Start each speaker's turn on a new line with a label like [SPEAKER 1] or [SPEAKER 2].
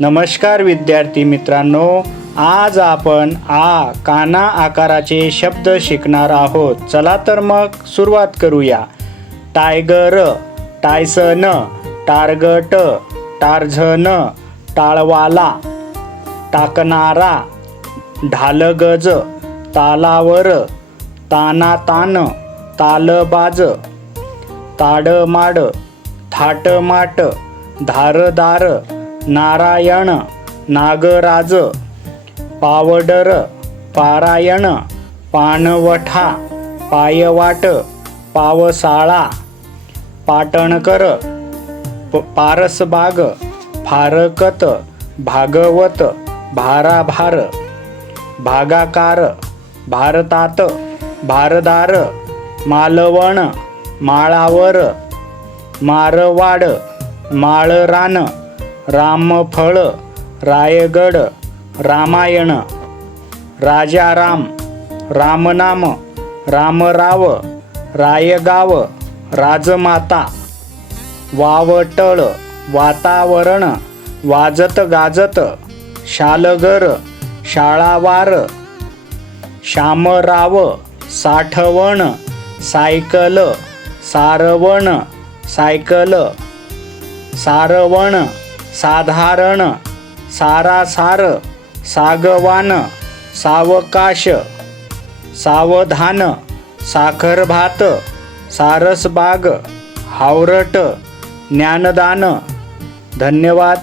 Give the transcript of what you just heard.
[SPEAKER 1] नमस्कार विद्यार्थी मित्रांनो आज आपण आ काना आकाराचे शब्द शिकणार आहोत. चला तर मग सुरुवात करूया. टायगर टायसन टार्गट टारझन टाळवाला टाकणारा ढालगज तालावर तानातान तालबाज ताडमाड थाटमाट धारदार नारायण नागराज पावडर पारायण पानवठा पायवाट पावसाळा पाटणकर प- पारसबाग फारकत भागवत भाराभार भागाकार भारतात भारदार मालवण माळावर मारवाड माळरान रामफळ रायगड रामायण राजाराम रामनाम रामराव रायगाव राजमाता वावटळ वातावरण वाजत गाजत शालगर शाळावार शामराव साठवण सायकल सारवण सायकल सारवण साधारण सारासार सागवान सावकाश सावधान साखरभात सारसबाग हावरट ज्ञानदान. धन्यवाद.